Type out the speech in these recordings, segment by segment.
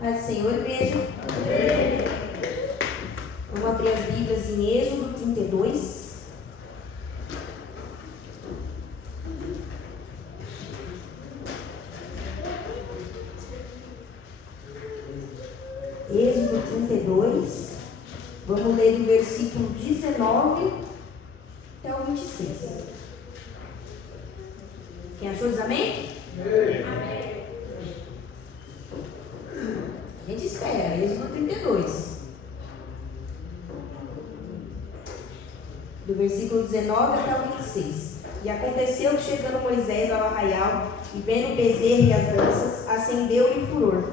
Paz do Senhor, igreja. Amém. Vamos abrir as Bíblias em Êxodo 32. Êxodo 32. Vamos ler do versículo 19 até o 26. Quem achou diz amém? Amém. A gente espera, Êxodo 32. Do versículo 19 até o 26. E aconteceu que, chegando Moisés ao arraial, e vendo o bezerro e as danças, acendeu-lhe furor,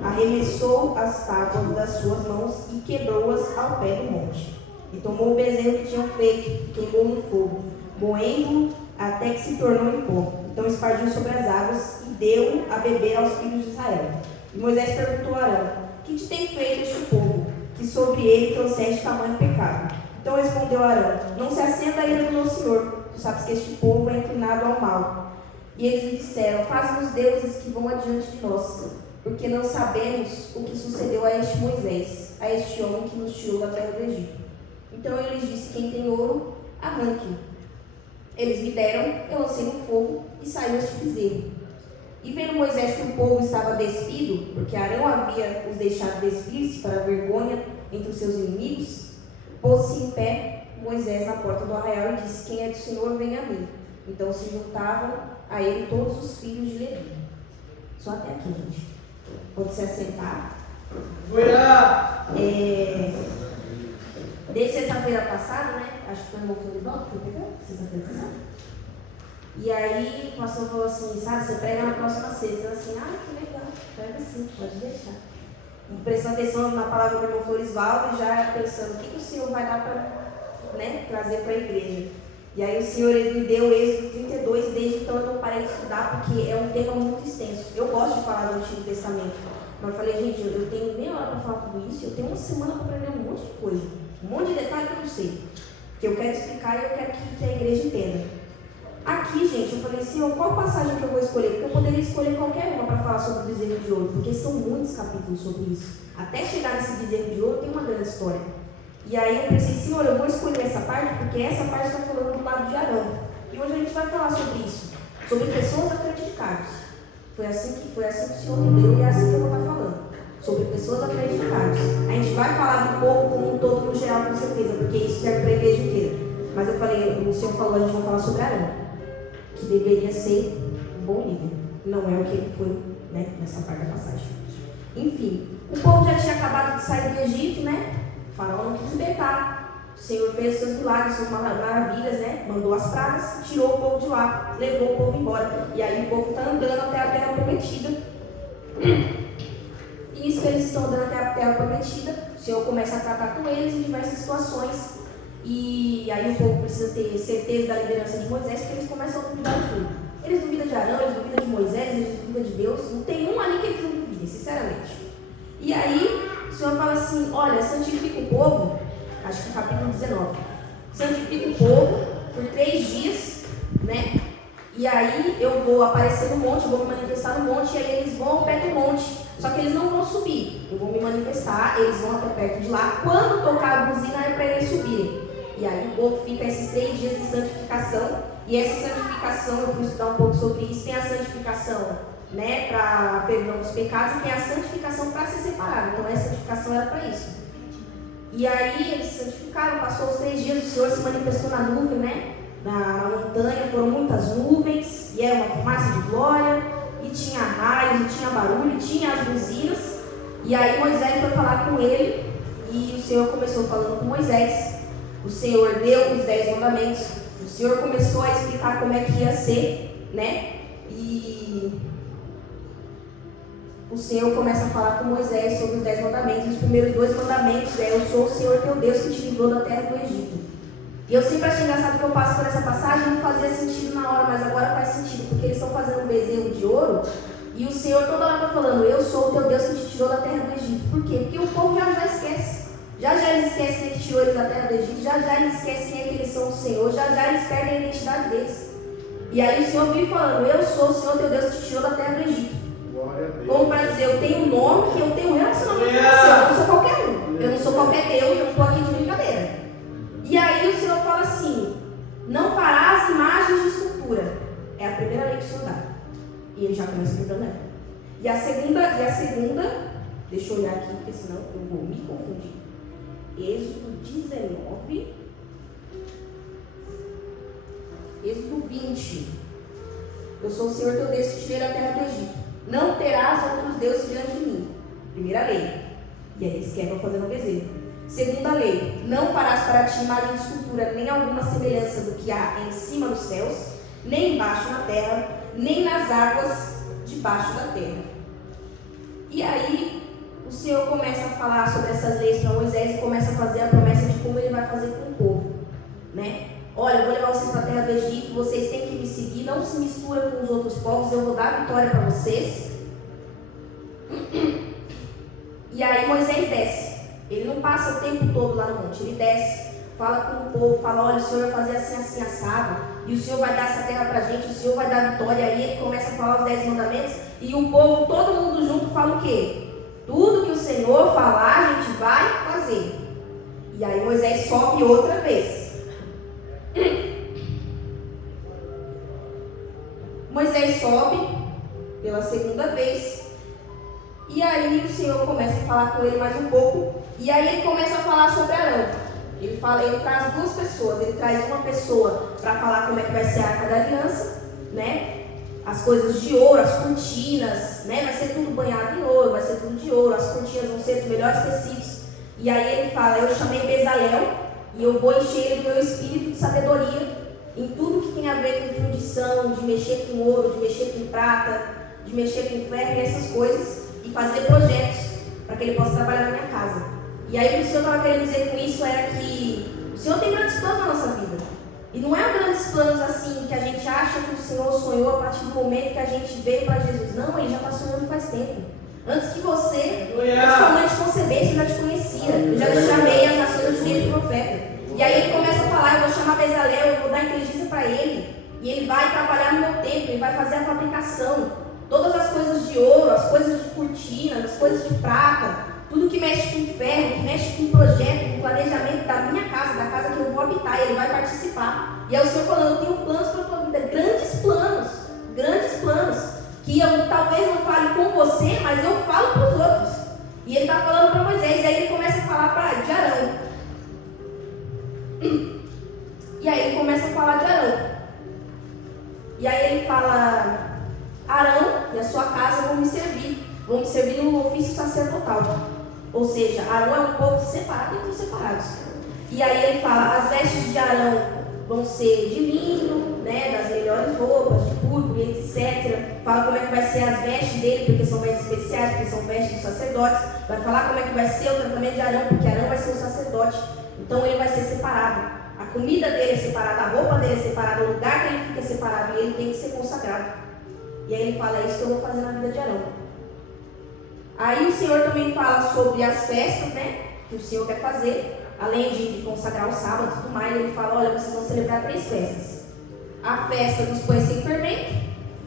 arremessou as tábuas das suas mãos e quebrou-as ao pé do monte. E tomou o bezerro que tinham feito, e queimou no fogo, moendo-o até que se tornou em pó. Então espargiu sobre as águas e deu-o a beber aos filhos de Israel. E Moisés perguntou a Arão: que te tem feito este povo, que sobre ele trouxeste tamanho pecado? Então respondeu Arão: não se acenda a ira do meu senhor, tu sabes que este povo é inclinado ao mal. E eles lhe disseram: faz-nos deuses que vão adiante de nós, porque não sabemos o que sucedeu a este Moisés, a este homem que nos tirou da terra do Egito. Então ele lhes disse: quem tem ouro, arranque. Eles me deram, eu lancei no fogo e saiu este bezerro. E vendo Moisés que o povo estava despido, porque Arão havia os deixado despir-se para a vergonha entre os seus inimigos, pôs-se em pé Moisés na porta do arraial e disse: quem é do Senhor, venha a mim. Então se juntavam a ele todos os filhos de Levi. Só até aqui, gente. Pode se assentar. Desde sexta-feira passada, né? Acho que foi no Florival que foi pegar, sexta-feira passada. E aí o pastor falou assim: sabe, você prega na próxima sexta. Eu assim: que legal, prega sim, pode deixar. Prestando atenção na palavra do irmão Florisvaldo e já pensando o que o Senhor vai dar para, né, trazer para a igreja. E aí o Senhor ele me deu Êxodo 32 e desde então eu não parei de estudar porque é um tema muito extenso. Eu gosto de falar do Antigo Testamento, mas eu falei: gente, eu tenho meia hora para falar tudo isso, eu tenho uma semana para aprender um monte de coisa, um monte de detalhe que eu não sei, que eu quero explicar e eu quero que a igreja entenda. Aqui, gente, eu falei: Senhor, qual passagem que eu vou escolher? Porque eu poderia escolher qualquer uma para falar sobre o bezerro de ouro, porque são muitos capítulos sobre isso. Até chegar nesse bezerro de ouro tem uma grande história. E aí eu pensei: Senhor, eu vou escolher essa parte, porque essa parte está falando do lado de Arão. E hoje a gente vai falar sobre isso, sobre pessoas à frente de cargos. Foi assim que o Senhor me deu e é assim que eu vou estar falando. Sobre pessoas à frente de cargos. A gente vai falar do povo como um todo, no geral, com certeza, porque isso serve para a igreja inteira. Mas eu falei, o Senhor falou, a gente vai falar sobre Arão, que deveria ser um bom líder. Não é o que ele foi, né, nessa parte da passagem. Enfim, o povo já tinha acabado de sair do Egito, né? O faraó não quis libertar. O Senhor fez seus milagres, suas maravilhas, né? Mandou as pragas, tirou o povo de lá, levou o povo embora. E aí o povo está andando até a terra prometida. E isso que eles estão andando até a terra prometida, o Senhor começa a tratar com eles em diversas situações. E aí o povo precisa ter certeza da liderança de Moisés, porque eles começam a duvidar de tudo. Eles duvidam de Arão, eles duvidam de Moisés, eles duvidam de Deus. Não tem um ali que eles não duvidem, sinceramente. E aí o Senhor fala assim: olha, santifica o povo, acho que capítulo 19. Santifica o povo por 3 dias, né? E aí eu vou aparecer no monte, eu vou me manifestar no monte, e aí eles vão ao pé do monte. Só que eles não vão subir. Eu vou me manifestar, eles vão até perto de lá. Quando tocar a buzina é para eles subirem. E aí o povo fica esses 3 dias de santificação. E essa santificação, eu fui estudar um pouco sobre isso. Tem a santificação, né, para perdão dos pecados, e tem a santificação para se separar. Então essa santificação era para isso. E aí eles se santificaram, passou os 3 dias, o Senhor se manifestou na nuvem, né, na montanha, foram muitas nuvens, e era uma fumaça de glória, e tinha raios, e tinha barulho, e tinha as buzinas. E aí Moisés foi falar com ele, e o Senhor começou falando com Moisés. O Senhor deu os 10 mandamentos, o Senhor começou a explicar como é que ia ser, né? E o Senhor começa a falar com Moisés sobre os 10 mandamentos. Os primeiros 2 mandamentos é: eu sou o Senhor teu Deus que te livrou da terra do Egito. E eu sempre achei engraçado que eu passo por essa passagem, não fazia sentido na hora, mas agora faz sentido, porque eles estão fazendo um bezerro de ouro, e o Senhor toda hora está falando: eu sou o teu Deus que te tirou da terra do Egito. Por quê? Porque o povo já esquece. Já eles esquecem quem é que tirou eles da terra do Egito, já eles esquecem quem é que eles são do Senhor, já eles perdem a identidade deles. E aí o Senhor vive falando: eu sou o Senhor teu Deus que te tirou da terra do Egito. Como para dizer: eu tenho um nome, eu tenho e a segunda, deixa eu olhar aqui, porque senão eu vou me confundir. Êxodo 19, Êxodo 20. Eu sou o Senhor teu Deus que te tirei da terra do Egito. Não terás outros deuses diante de mim. Primeira lei. E aí eles querem fazer no bezerro. Segunda lei. Não farás para ti imagem de escultura, nem alguma semelhança do que há em cima dos céus, nem embaixo na terra, nem nas águas debaixo da terra. E aí o Senhor começa a falar sobre essas leis para Moisés e começa a fazer a promessa de como ele vai fazer com o povo, né? Olha, eu vou levar vocês para a terra do Egito, vocês têm que me seguir, não se mistura com os outros povos, eu vou dar vitória para vocês. E aí Moisés desce, ele não passa o tempo todo lá no monte, ele desce, fala com o povo, fala, olha, o Senhor vai fazer assim, assim, assado, e o Senhor vai dar essa terra para a gente, o Senhor vai dar vitória. Aí ele começa a falar os 10 mandamentos, e o povo, todo mundo junto, fala o quê? Tudo que o Senhor falar, a gente vai fazer. E aí Moisés sobe outra vez. Moisés sobe pela segunda vez. E aí o Senhor começa a falar com ele mais um pouco. E aí ele começa a falar sobre Arão. Ele traz duas pessoas. Ele traz uma pessoa para falar como é que vai ser a Arca da Aliança, né? As coisas de ouro, as cortinas, né? Vai ser tudo banhado em ouro, vai ser tudo de ouro. As cortinas vão ser dos melhores tecidos. E aí ele fala, eu chamei Bezalel e eu vou encher ele do meu espírito de sabedoria em tudo que tem a ver com fundição, de mexer com ouro, de mexer com prata, de mexer com ferro e essas coisas, e fazer projetos para que ele possa trabalhar na minha casa. E aí o que o Senhor estava querendo dizer com isso era que o Senhor tem grandes planos na nossa vida. E não é grandes planos assim que a gente acha que o Senhor sonhou a partir do momento que a gente veio para Jesus. Não, Ele já está sonhando faz tempo. Antes que você, principalmente concebesse, eu já te conhecia. Eu já te chamei as nações, eu te dei o profeta. E aí ele começa a falar, eu vou chamar Bezalel, eu vou dar inteligência para ele. E ele vai trabalhar no meu tempo, ele vai fazer a fabricação. Todas as coisas de ouro, as coisas de cortina, as coisas de prata, tudo que mexe com ferro, que mexe com projeto, com planejamento da minha casa, da casa que eu vou habitar, ele vai participar. E aí o Senhor falando, eu tenho planos para a tua vida, grandes planos, que eu talvez não fale com você, mas eu falo para os outros. E ele está falando para Moisés, e aí ele começa a falar de Arão. E aí ele começa a falar de Arão. E aí ele fala, Arão e a sua casa vão me servir no ofício sacerdotal. Ou seja, Arão é um povo separado entre os separados. E aí ele fala, as vestes de Arão vão ser de linho, né, das melhores roupas, de púrpura, etc. Fala como é que vai ser as vestes dele, porque são vestes especiais, porque são vestes dos sacerdotes. Vai falar como é que vai ser o tratamento de Arão, porque Arão vai ser o sacerdote. Então ele vai ser separado. A comida dele é separada, a roupa dele é separada, o lugar que ele fica separado, e ele tem que ser consagrado. E aí ele fala, é isso que eu vou fazer na vida de Arão. Aí o Senhor também fala sobre as festas, né, que o Senhor quer fazer. Além de consagrar o sábado e tudo mais, ele fala, olha, vocês vão celebrar 3 festas. A festa dos pães sem fermento,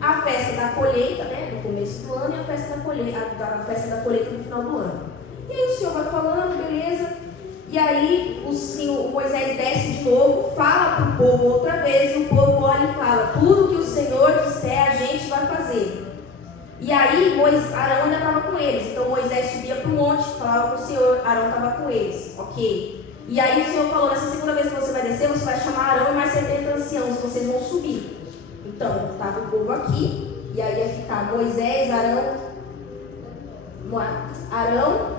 a festa da colheita, né, no começo do ano, e a festa da colheita no final do ano. E aí o Senhor vai falando, beleza. E aí o Moisés desce de novo, fala para o povo outra vez, e o povo olha e fala, tudo que o Senhor disser, a gente vai fazer. E aí Arão ainda estava com eles, então Moisés subia para o monte, falava com o Senhor, Arão estava com eles, ok. E aí o Senhor falou, nessa segunda vez que você vai descer, você vai chamar Arão e mais 70 anciãos, vocês vão subir. Então, estava o povo aqui, e aí ia ficar Moisés, Arão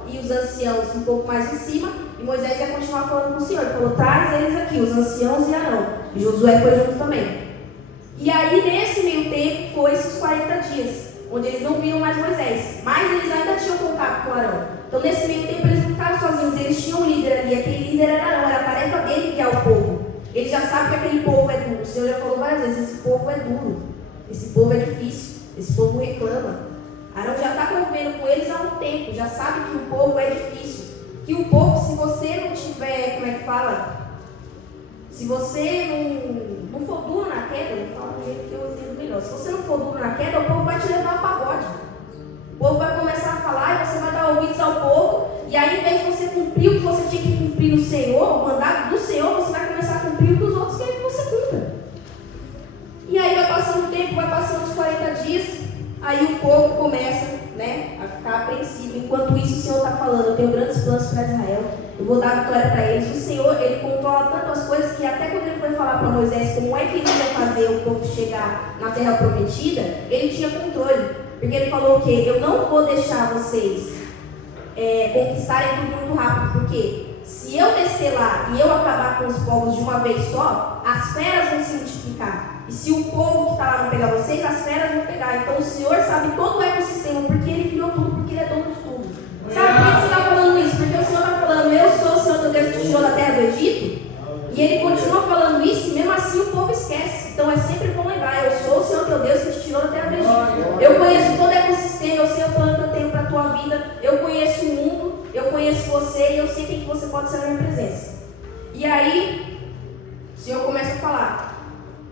e os anciãos um pouco mais em cima, e Moisés ia continuar falando com o Senhor. Ele falou, traz eles aqui, os anciãos e Arão. E Josué foi junto também. E aí, nesse meio tempo, foi esses 40 dias, onde eles não viram mais Moisés, mas eles ainda tinham contato com Arão. Então, nesse meio tempo, eles não ficaram sozinhos, eles tinham um líder ali, aquele líder era Arão, era a tarefa dele guiar o povo. Ele já sabe que aquele povo é duro, o Senhor já falou várias vezes, esse povo é duro, esse povo é difícil, esse povo reclama. Arão já está convivendo com eles há um tempo, já sabe que o povo é difícil, que o povo, se você não tiver, como é que fala? Se você não for duro na queda, eu falo do jeito que eu entendo melhor, se você não for duro na queda, o povo vai te levar ao pagode. O povo vai começar a falar e você vai dar ouvidos ao povo, e aí, em vez de você cumprir o que você tinha que cumprir no Senhor, o mandato do Senhor, você vai começar a cumprir o que os outros querem que você cumpra. E aí vai passando o tempo, vai passando os 40 dias, aí o povo começa, né, a ficar ficar apreensivo. Enquanto isso, o Senhor está falando, eu tenho grandes planos para Israel, eu vou dar vitória para eles. O Senhor, Ele controla tantas coisas que até quando Ele foi falar para Moisés como é que Ele ia fazer o povo chegar na terra prometida, Ele tinha controle. Porque Ele falou o quê? Eu não vou deixar vocês conquistarem tudo muito rápido, porque se eu descer lá e eu acabar com os povos de uma vez só, as feras vão se multiplicar. E se o povo que está lá não pegar vocês, as feras vão pegar. Então o Senhor sabe todo o ecossistema, porque Ele criou tudo, porque Ele é dono de tudo. Sabe por que você está falando isso? Porque o Senhor está falando, eu sou o Senhor teu Deus que te tirou da terra do Egito. E Ele continua falando isso e mesmo assim o povo esquece. Então é sempre bom lembrar, eu sou o Senhor teu Deus que te tirou da terra do Egito. Eu conheço todo o ecossistema, eu sei o plano que eu tenho para a tua vida, eu conheço o mundo, eu conheço você e eu sei quem que você pode ser na minha presença. E aí, o Senhor começa a falar,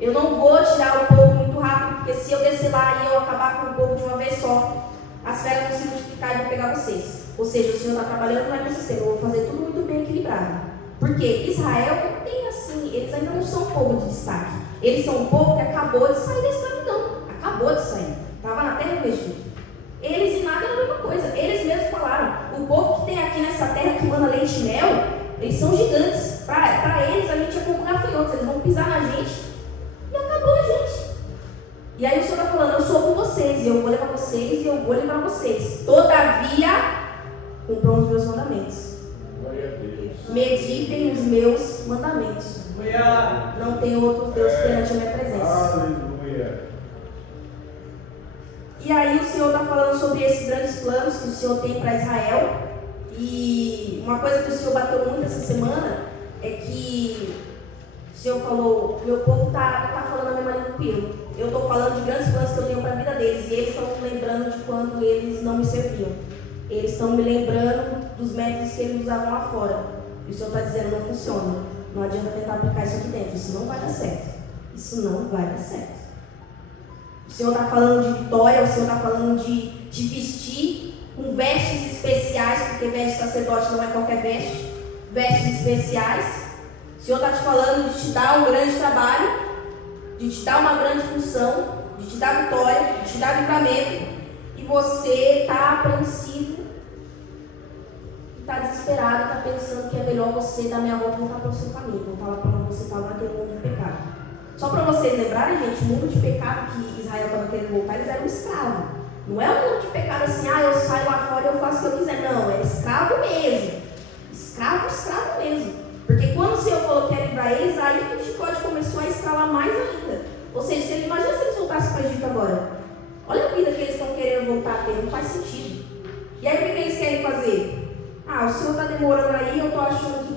eu não vou tirar o povo muito rápido, porque se eu descer lá e eu acabar com o povo de uma vez só, as feras vão se multiplicar e vão pegar vocês. Ou seja, o Senhor está trabalhando no ecossistema, eu vou fazer tudo muito bem equilibrado. Porque Israel não tem assim, eles ainda não são um povo de destaque. Eles são um povo que acabou de sair da escravidão. Acabou de sair. Estava na terra do Egito. Eles e nada é a mesma coisa. Eles mesmos falaram, o povo que tem aqui nessa terra que manda leite e mel, eles são gigantes. Para eles a gente é como gafanhotos, eles vão pisar na gente e acabou a gente. E aí o Senhor está falando, eu sou com vocês, e eu vou levar vocês, e eu vou livrar vocês. Todavia, cumpram os meus mandamentos. Meditem os meus mandamentos. Não tem outro Deus perante a minha presença. Aleluia. E aí o Senhor está falando sobre esses grandes planos que o Senhor tem para Israel. E uma coisa que o Senhor bateu muito essa semana é que o Senhor falou, meu povo está falando a mesma língua que eu. Eu estou falando de grandes planos que eu tenho para a vida deles. E eles estão me lembrando de quando eles não me serviam. Eles estão me lembrando dos métodos que eles usavam lá fora. E o Senhor está dizendo, não funciona. Não adianta tentar aplicar isso aqui dentro. Isso não vai dar certo. Isso não vai dar certo. O Senhor está falando de vitória. O Senhor está falando de vestir com vestes especiais. Porque veste de sacerdote não é qualquer veste. Vestes especiais. O Senhor está te falando de te dar um grande trabalho. De te dar uma grande função. De te dar vitória. De te dar livramento. E você está apreensivo. Está desesperado, está pensando que é melhor você dar meia volta e voltar para o seu caminho, voltar lá para onde você estava naquele mundo de pecado. Só para vocês lembrarem, gente, o mundo de pecado que Israel estava querendo voltar, eles eram escravos. Não é um mundo de pecado assim, eu saio lá fora e eu faço o que eu quiser. Não, é escravo mesmo. Escravo mesmo. Porque quando o Senhor falou que ia livrar eles, aí que o chicote começou a escalar mais ainda. Ou seja, imagina se eles voltassem para o Egito agora. Olha a vida que eles estão querendo voltar a ter, não faz sentido. E aí o que eles querem fazer? O Senhor está demorando aí, eu estou achando que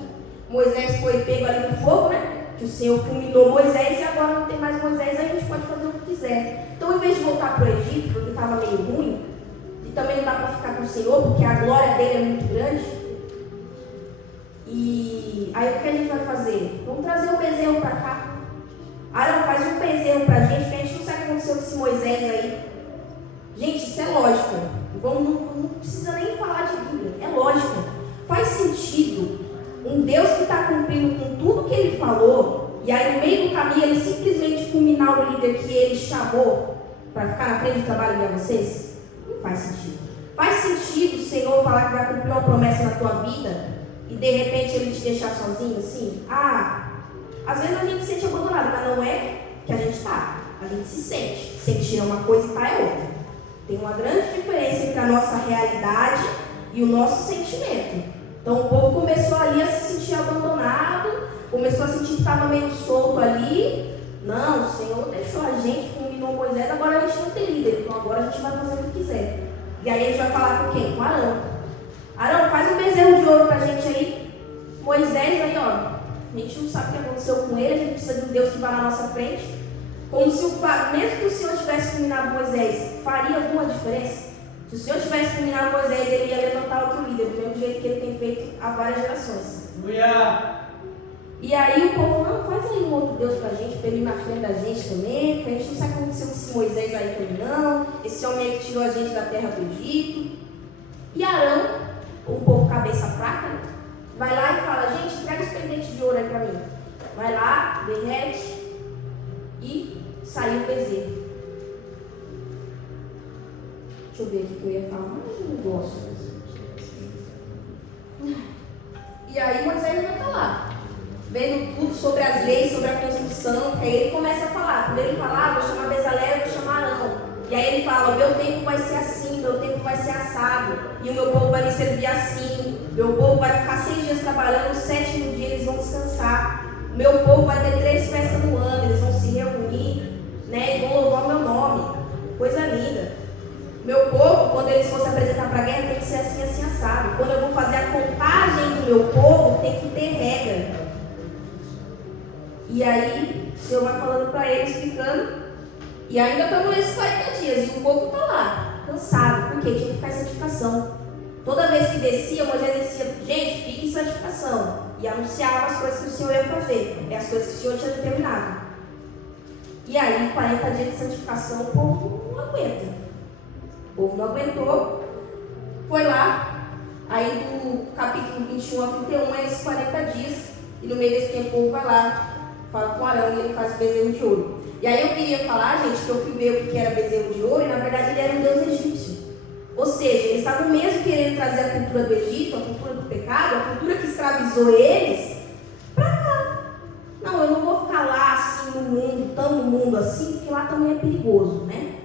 Moisés foi pego ali no fogo, né? Que o Senhor fulminou Moisés e agora não tem mais Moisés, aí a gente pode fazer o que quiser. Então, em vez de voltar para o Egito, porque estava meio ruim, e também não dá para ficar com o Senhor, porque a glória dele é muito grande, e aí o que a gente vai fazer? Vamos trazer o bezerro para cá. Arão, faz um bezerro para a gente não sabe o que aconteceu com esse Moisés aí. Gente, isso é lógica. Não precisa nem falar de Bíblia, é lógica. Faz sentido um Deus que está cumprindo com tudo que ele falou, e aí no meio do caminho ele simplesmente fulminar o líder que ele chamou para ficar na frente do trabalho de vocês? Não faz sentido. Faz sentido o Senhor falar que vai cumprir uma promessa na tua vida e de repente ele te deixar sozinho assim? Às vezes a gente se sente abandonado, mas não é que a gente está. A gente se sente. Sentir é uma coisa e está é outra. Tem uma grande diferença entre a nossa realidade e o nosso sentimento. Então o povo começou ali a se sentir abandonado, começou a sentir que estava meio solto ali. Não, o Senhor deixou a gente, fulminou Moisés, agora a gente não tem líder, então agora a gente vai fazer o que quiser. E aí a gente vai falar com quem? Com Arão. Arão, faz um bezerro de ouro pra gente aí. Moisés aí, a gente não sabe o que aconteceu com ele, a gente precisa de um Deus que vá na nossa frente. Como se mesmo que o Senhor tivesse fulminado Moisés, faria alguma diferença? Se o Senhor tivesse fulminado Moisés, ele ia levantar outro líder, do mesmo jeito que ele tem feito há várias gerações. E aí o povo, não, faz aí um outro Deus pra gente, pra ele ir na frente da gente também, porque a gente não sabe o que aconteceu com esse Moisés aí também não, esse homem aí que tirou a gente da terra do Egito. E Arão, um pouco cabeça fraca, vai lá e fala, gente, entrega os pendentes de ouro aí pra mim. Vai lá, derrete e saiu o bezerro. Deixa eu ver aqui o que eu ia falar, mas eu não gosto. E aí Moisés ainda está lá, vendo tudo sobre as leis, sobre a construção, que aí ele começa a falar. Quando ele fala, vou chamar Bezalel, vou chamar Arão. E aí ele fala, meu tempo vai ser assim, meu tempo vai ser assado, e o meu povo vai me servir assim, meu povo vai ficar 6 dias trabalhando, no 7º dia eles vão descansar, o meu povo vai ter 3 festas no ano, eles vão se reunir, né, e vão louvar o meu nome, coisa linda. Meu povo, quando eles for se apresentar para a guerra, tem que ser assim, assim, assado. Quando eu vou fazer a contagem do meu povo, tem que ter regra. E aí, o Senhor vai falando para ele, explicando. E ainda estamos nesses 40 dias, e o povo está lá, cansado. Por quê? Tinha que ficar em santificação. Toda vez que descia, Moisés descia, gente, fique em santificação. E anunciava as coisas que o Senhor ia fazer, as coisas que o Senhor tinha determinado. E aí, 40 dias de santificação, o povo não aguenta. O povo não aguentou, foi lá, aí do capítulo 21 a 31 é esses 40 dias, e no meio desse tempo o povo vai lá, fala com Arão e ele faz o bezerro de ouro. E aí eu queria falar, gente, que eu fui ver o que era bezerro de ouro, e na verdade ele era um deus egípcio. Ou seja, eles estavam mesmo querendo trazer a cultura do Egito, a cultura do pecado, a cultura que escravizou eles, para cá. Não, eu não vou ficar lá assim no mundo, tão no mundo assim, porque lá também é perigoso, né?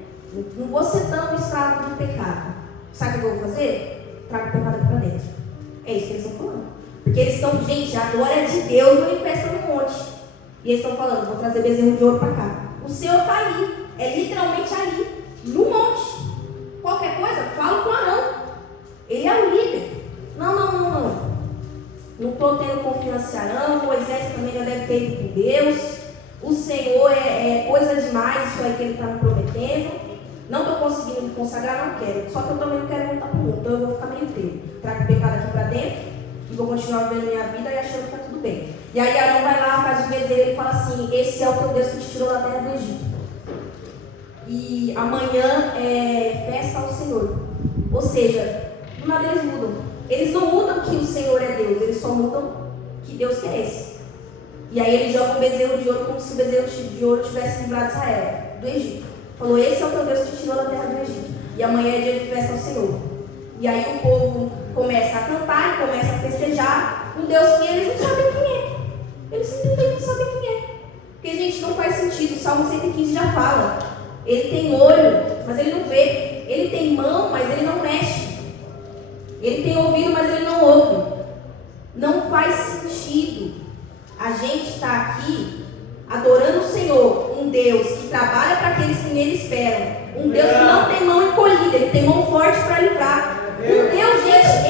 Não vou ser tão escravo do pecado. Sabe o que eu vou fazer? Trago o pecado aqui para dentro. É isso que eles estão falando. Porque eles estão, gente, a glória de Deus manifesta no monte. E eles estão falando, vou trazer bezerro de ouro para cá. O Senhor está ali. É literalmente ali, no monte. Qualquer coisa, fala com Arão. Ele é o líder. Não. Não estou tendo confiança em Arão. Moisés também já deve ter ido com Deus. O Senhor é coisa demais, isso aí que ele está me prometendo. Não estou conseguindo me consagrar, não quero. Só que eu também não quero voltar para o mundo. Então eu vou ficar meio termo. Trago o pecado aqui para dentro e vou continuar vivendo minha vida e achando que está tudo bem. E aí Arão vai lá, faz o bezerro e fala assim, esse é o teu Deus que te tirou da terra do Egito. E amanhã é festa ao Senhor. Ou seja, do nada eles mudam. Eles não mudam que o Senhor é Deus, eles só mudam que Deus que é esse. E aí ele joga um bezerro de ouro como se o bezerro de ouro tivesse livrado Israel do Egito. Falou, esse é o teu Deus que te tirou da terra do Egito. E amanhã é dia de festa ao Senhor. E aí o povo começa a cantar e começa a festejar um Deus que eles não sabem quem é. Eles simplesmente não sabem quem é. Porque, gente, não faz sentido. O Salmo 115 já fala. Ele tem olho, mas ele não vê. Ele tem mão, mas ele não mexe. Ele tem ouvido, mas ele não ouve. Não faz sentido a gente estar aqui adorando o Senhor, um Deus que trabalha para aqueles que nele esperam, um Deus que não tem mão encolhida, ele tem mão forte para livrar. Um Deus, gente,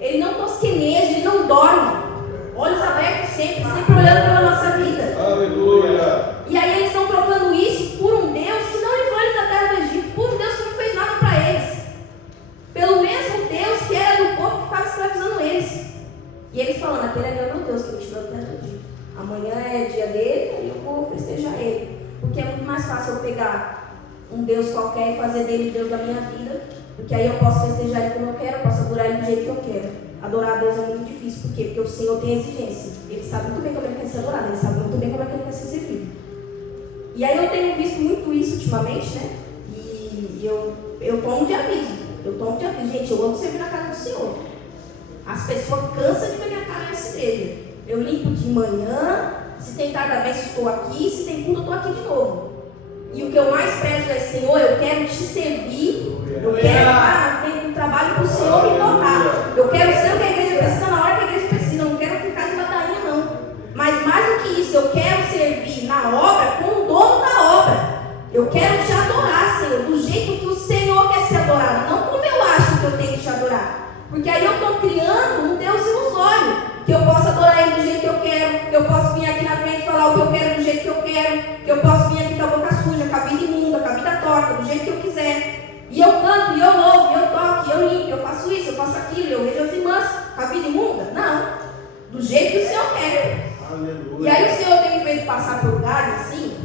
ele não tosqueneja, ele não dorme. Olhos abertos sempre olhando pela nossa vida. Aleluia. E aí eles estão trocando isso por um Deus que não livrou eles da terra do Egito, por um Deus que não fez nada para eles. Pelo mesmo Deus que era do povo que estava escravizando eles. E eles falando, aquele ali é o meu Deus que me tirou da terra do Egito. Amanhã é dia dele, aí eu vou festejar ele. Porque é muito mais fácil eu pegar um Deus qualquer e fazer dele Deus da minha vida. Porque aí eu posso festejar ele como eu quero, eu posso adorar ele do jeito que eu quero. Adorar a Deus é muito difícil. Por quê? Porque o Senhor tem exigência. Ele sabe muito bem como ele quer ser adorado. Ele sabe muito bem como é que ele quer ser servido. E aí eu tenho visto muito isso ultimamente, né? E eu tomo de aviso. Gente, eu amo servir na casa do Senhor. As pessoas cansam de ver minha cara nessa igreja. Eu limpo de manhã. Se tem tarde bem, estou aqui. Se tem culto, eu estou aqui de novo. E o que eu mais peço é, Senhor, eu quero te servir. Eu quero estar na frente do trabalho para o Senhor me tocar. Eu quero ser o que a igreja precisa na hora que a igreja precisa. Eu não quero ficar de ladainha, não. Mas mais do que isso, eu quero servir na obra com o dono da obra. Eu quero te adorar, Senhor, do jeito que o Senhor quer ser adorado. Não como eu acho que eu tenho que te adorar. Porque aí eu estou criando um Deus ilusório. Que eu possa adorar Ele do jeito que eu quero. Que eu posso vir aqui na frente e falar o que eu quero do jeito que eu quero. Que eu posso vir aqui com a boca suja, com a vida imunda, com a vida torta, do jeito que eu quiser. E eu canto, e eu louvo, e eu toco, e eu limpo, eu faço isso, eu faço aquilo, eu vejo as irmãs com a vida imunda. Não. Do jeito que o Senhor quer. Aleluia. E aí o Senhor tem me feito passar por lugares assim.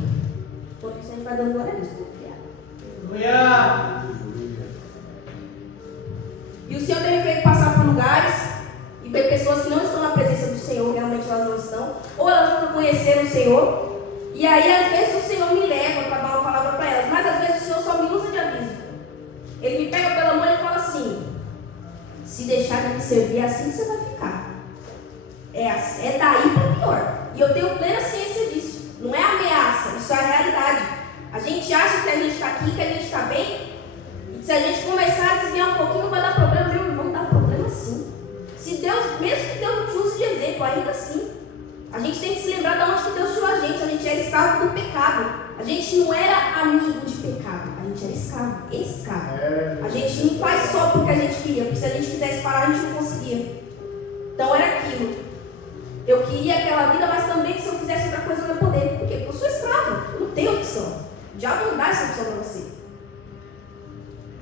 Porque o Senhor vai dando glória a Deus. Aleluia. E o Senhor tem me feito passar por lugares e ver pessoas que não estão na presença do Senhor, realmente elas não estão, ou elas nunca conheceram o Senhor. E aí às vezes o Senhor me leva para dar uma palavra para elas, mas às vezes o Senhor só Ele me pega pela mão e fala assim: se deixar de me servir, é assim que você vai ficar. É daí para pior. E eu tenho plena ciência disso. Não é ameaça, isso é a realidade. A gente acha que a gente está aqui, que a gente está bem. E se a gente começar a desviar um pouquinho, não vai dar problema. Meu irmão, dá problema sim. Se Deus, mesmo que Deus te use de exemplo, ainda assim. A gente tem que se lembrar de onde que Deus tirou a gente. A gente era escravo do pecado. A gente não era amigo de pecado. A gente era escravo. A gente não faz só porque a gente queria. Porque se a gente quisesse parar, a gente não conseguia. Então era aquilo. Eu queria aquela vida, mas também que se eu quisesse outra coisa eu não ia poder. Por quê? Porque eu sou escravo. Eu não tenho opção. O diabo não dá essa opção para você.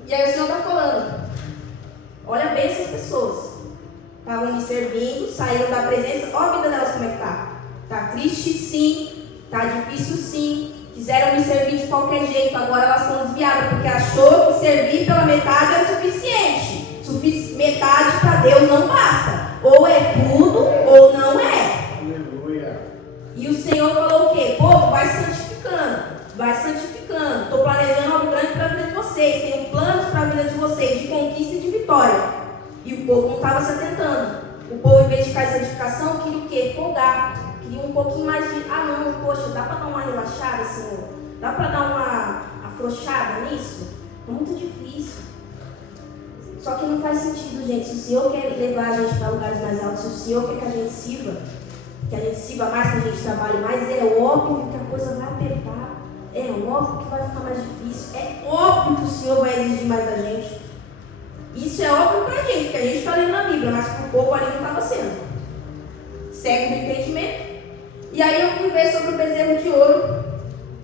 E aí o Senhor está falando: olha bem essas pessoas. Estavam me servindo, saíram da presença. Olha a vida delas como é que está. Está triste sim. Está difícil sim. Quiseram me servir de qualquer jeito. Agora elas estão desviadas porque achou que servir pela metade era suficiente. Metade para Deus não basta. Ou é tudo ou não é. Aleluia. E o Senhor falou o quê? Povo, vai santificando. Vai santificando. Estou planejando algo grande para a vida de vocês. Tenho planos para a vida de vocês, de conquista e de vitória. E o povo não estava se atentando. O povo, em vez de ficar em santificação, queria o quê? Folgar. Queria um pouquinho mais de, não, poxa, dá para dar uma relaxada, Senhor? Dá para dar uma afrouxada nisso? É muito difícil. Só que não faz sentido, gente. Se o Senhor quer levar a gente para lugares mais altos, se o Senhor quer que a gente sirva mais, que a gente trabalhe mais, é óbvio que a coisa vai apertar. É óbvio que vai ficar mais difícil. É óbvio que o Senhor vai exigir mais da gente. Isso é óbvio para a gente, porque a gente está lendo na Bíblia, mas para o povo ali não estava sendo. Cego do entendimento. E aí eu fui ver sobre o bezerro de ouro.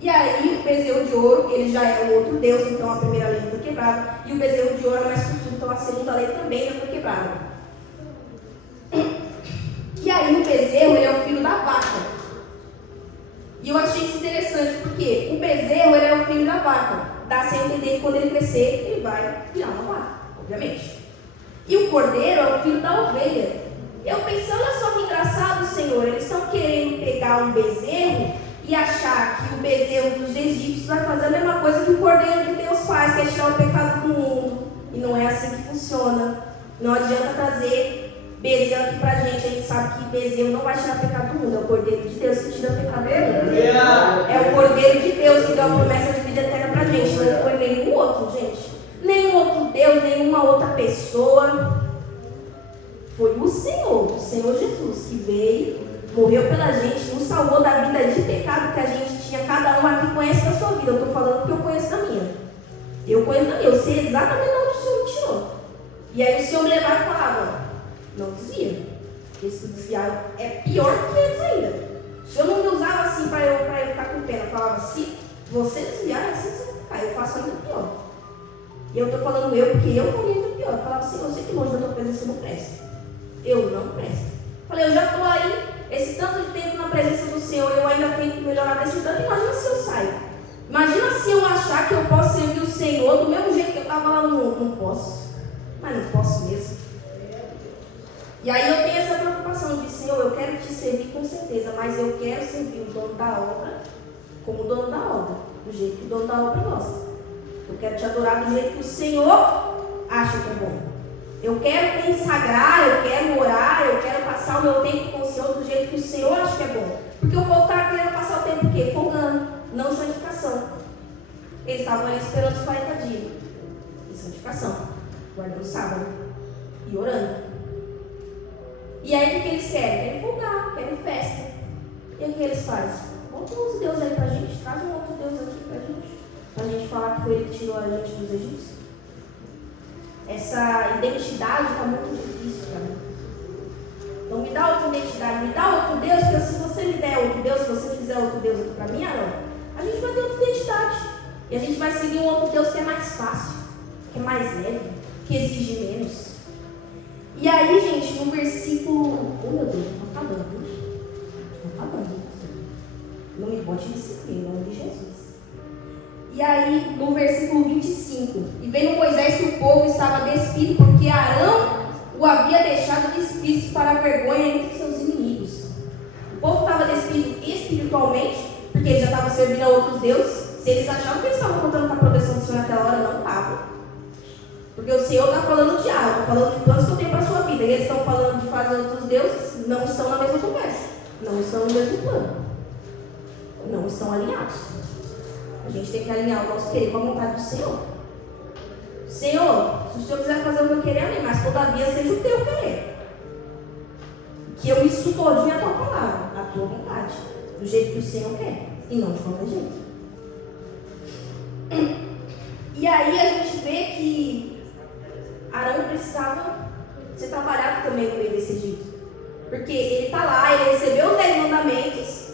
E aí o bezerro de ouro, ele já é um outro Deus, então a primeira lei foi quebrada. E o bezerro de ouro é mais futuro, então a segunda lei também já foi quebrada. E aí o bezerro, ele é o filho da vaca. E eu achei isso interessante, porque o bezerro, ele é o filho da vaca. Dá-se a entender que quando ele crescer, ele vai virar uma vaca, obviamente. E o cordeiro é o filho da ovelha. Eu pensei, olha só que engraçado, Senhor, eles estão querendo pegar um bezerro e achar que o bezerro dos egípcios vai fazer a mesma coisa que o cordeiro de Deus faz, que é tirar o pecado do mundo. E não é assim que funciona. Não adianta trazer bezerro aqui pra gente. A gente sabe que bezerro não vai tirar o pecado do mundo. É o cordeiro de Deus que tira o pecado do mundo. É o cordeiro de Deus que deu a promessa de vida eterna pra gente. Não foi nenhum outro, gente. Nenhum outro Deus, nenhuma outra pessoa. Foi o Senhor Jesus, que veio, morreu pela gente, nos salvou da vida de pecado que a gente tinha. Cada um aqui conhece da sua vida. Eu estou falando porque eu conheço da minha. Eu conheço da minha, eu sei exatamente onde o Senhor me tirou. E aí o Senhor me levava e falava: não desvia. Porque se tu desviar é pior que eles ainda. O Senhor não me usava assim para eu ficar com pena. Eu falava: se você desviar, é assim que você vai ficar. Eu faço ainda pior. E eu estou falando porque eu faria ainda pior. Eu falava: Senhor, eu sei que longe da tua presença eu não presto. Eu não presto. Falei: eu já estou aí, esse tanto de tempo na presença do Senhor, eu ainda tenho que melhorar desse tanto. Imagina se eu saio. Imagina se eu achar que eu posso servir o Senhor do mesmo jeito que eu estava lá no mundo. Não posso. Mas não posso mesmo. E aí eu tenho essa preocupação de: Senhor, eu quero te servir com certeza, mas eu quero servir o dono da obra como o dono da obra, do jeito que o dono da obra gosta. Eu quero te adorar do jeito que o Senhor acha que é bom. Eu quero consagrar, eu quero orar, eu quero passar o meu tempo com o Senhor do jeito que o Senhor acha que é bom. Porque o povo estava querendo passar o tempo o quê? Folgando, não santificação. Eles estavam ali esperando os 40 dias de santificação, guardando o sábado e orando. E aí o que eles querem? Querem folgar, querem festa. E aí o que eles fazem? Bota um outro Deus aí pra gente, traz um outro Deus aqui pra gente falar que foi ele que tirou a gente dos egípcios. Essa identidade está muito difícil para mim. Então me dá outra identidade, me dá outro Deus, porque se você me der outro Deus, se você fizer outro Deus aqui para mim, Arão, a gente vai ter outra identidade. E a gente vai seguir um outro Deus que é mais fácil, que é mais leve, que exige menos. E aí, gente, no versículo... Oh, meu Deus, estou acabando, viu? Estou acabando. Não me bote disciplina, em nome de Jesus. E aí, no versículo 25, e vendo Moisés que o povo estava despido, porque Arão o havia deixado despido para a vergonha entre seus inimigos. O povo estava despido espiritualmente, porque eles já estavam servindo a outros deuses. Se eles achavam que eles estavam contando com a proteção do Senhor naquela hora, não estavam. Porque o Senhor está falando de algo, falando de planos que eu tenho para a sua vida. E eles estão falando de fazer outros deuses, não estão na mesma conversa. Não estão no mesmo plano. Não estão alinhados. A gente tem que alinhar o nosso querer com a vontade do Senhor. Senhor, se o Senhor quiser fazer o meu querer, amém, mas todavia seja o teu querer. Que eu me subordine à tua palavra, à tua vontade, do jeito que o Senhor quer, e não de qualquer jeito. E aí a gente vê que Arão precisava ser trabalhado também no meio desse Egito. Porque ele está lá, ele recebeu os 10 mandamentos,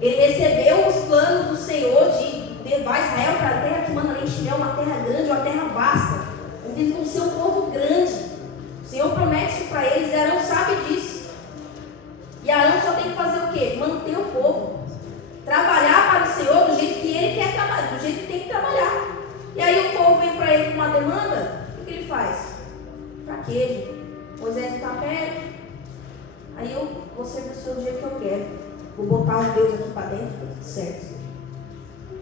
ele recebeu os planos do Senhor de levar Israel para a terra que manda leite e mel, uma terra grande, uma terra vasta, onde eles vão ser um povo grande. O Senhor promete isso para eles e Arão sabe disso. E Arão só tem que fazer o quê? Manter o povo. Trabalhar para o Senhor do jeito que ele quer trabalhar, do jeito que tem que trabalhar. E aí o povo vem para ele com uma demanda, o que ele faz? Fraqueja. Moisés está perto. Aí eu vou servir o Senhor do jeito que eu quero. Vou botar um Deus aqui para dentro, tá tudo certo.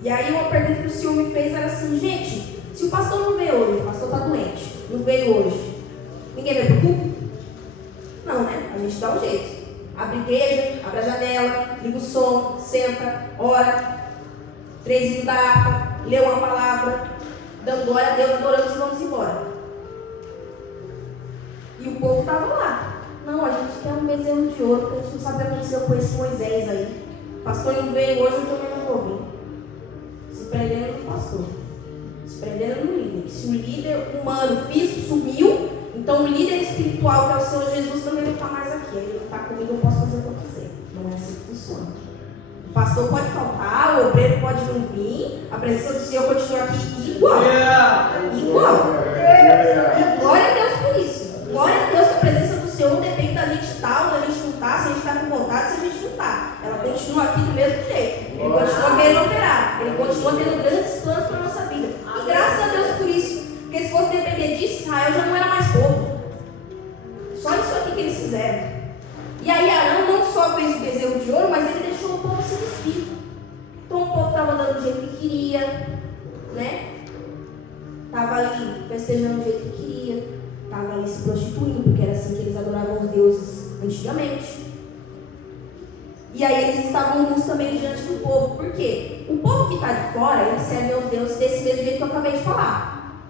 E aí uma pergunta que o Senhor me fez era assim, gente, se o pastor não veio hoje, o pastor está doente, não veio hoje, ninguém vai para o culto? Não, né? A gente dá um jeito. Abre a igreja, abre a janela, liga o som, senta, ora, 3 hinos da harpa, lê uma palavra, dando glória a Deus, adoramos e vamos embora. E o povo estava lá. Não, a gente quer um bezerro de ouro, porque a gente não sabe o que aconteceu com esse Moisés aí. O pastor não veio hoje, eu também não vou vir. Se prendendo no pastor, se prendendo no líder. Se o líder humano físico sumiu, então o líder espiritual, que é o Senhor Jesus, também não está mais aqui. Ele não está comigo, eu posso fazer o que eu quiser. Não é assim que funciona. O pastor pode faltar, o obreiro pode não vir, a presença do Senhor continua aqui igual. Igual. E glória a Deus por isso. Glória a Deus que a presença do Senhor não depende da gente estar ou da gente não estar, se a gente está com vontade, se a gente não está. Ela continua aqui do mesmo jeito. Ele continua querendo operar. Ele continua tendo grandes planos para a nossa vida. E graças a Deus por isso. Porque se fosse depender disso, Israel já não era mais povo. Só isso aqui que eles fizeram. E aí Arão não só fez o bezerro de ouro, mas ele deixou o povo se despir. Então o povo estava dando do jeito que queria, né? Estava ali festejando do jeito que queria. Estava ali se prostituindo, porque era assim que eles adoravam os deuses antigamente. E aí eles estavam nus também diante do povo. Por quê? O povo que está de fora, eles servem aos deuses desse mesmo jeito que eu acabei de falar.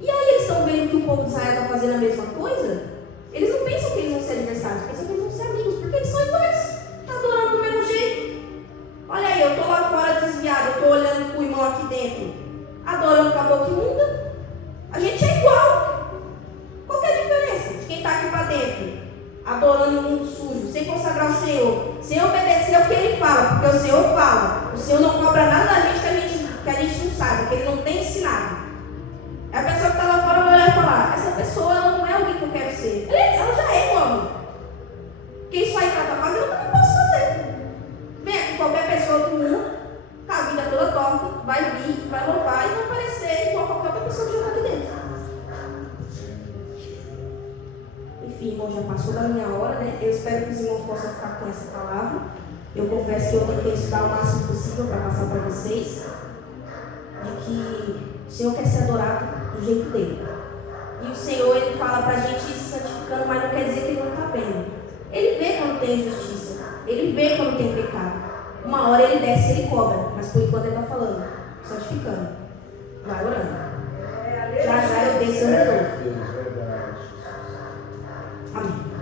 E aí eles estão vendo que o povo de Israel está fazendo a mesma coisa. Eles não pensam que eles vão ser adversários, pensam que eles vão ser amigos, porque eles são iguais. Está adorando do mesmo jeito. Olha aí, eu estou lá fora desviado, eu estou olhando para o irmão aqui dentro, adorando com a boca imunda. A gente é igual. Qual que é a diferença de quem está aqui para dentro, adorando o mundo sujo, sem consagrar o Senhor, sem obedecer ao que Ele fala, porque o Senhor fala. O Senhor não cobra nada da gente que a gente não sabe, que Ele não tem ensinado. A pessoa que está lá fora vai olhar e falar, essa pessoa ela não é alguém que eu quero ser. Ela já é, meu amor. Porque isso aí que ela está fazendo, eu também posso fazer. Vem aqui qualquer pessoa do mundo, com a vida toda torta, vai vir, vai louvar e vai aparecer igual qualquer outra pessoa que já está aqui dentro. Enfim, irmão, já passou da minha hora, né? Eu espero que os irmãos possam ficar com essa palavra. Eu confesso que eu tentei estudar o máximo possível para passar para vocês, de que o Senhor quer ser adorado do jeito dele. E o Senhor, Ele fala para a gente ir se santificando, mas não quer dizer que Ele não está vendo. Ele vê quando tem injustiça, Ele vê quando tem pecado. Uma hora Ele desce e Ele cobra, mas por enquanto Ele está falando, santificando. Vai orando. Já já eu desço e eu resolvo. Amém.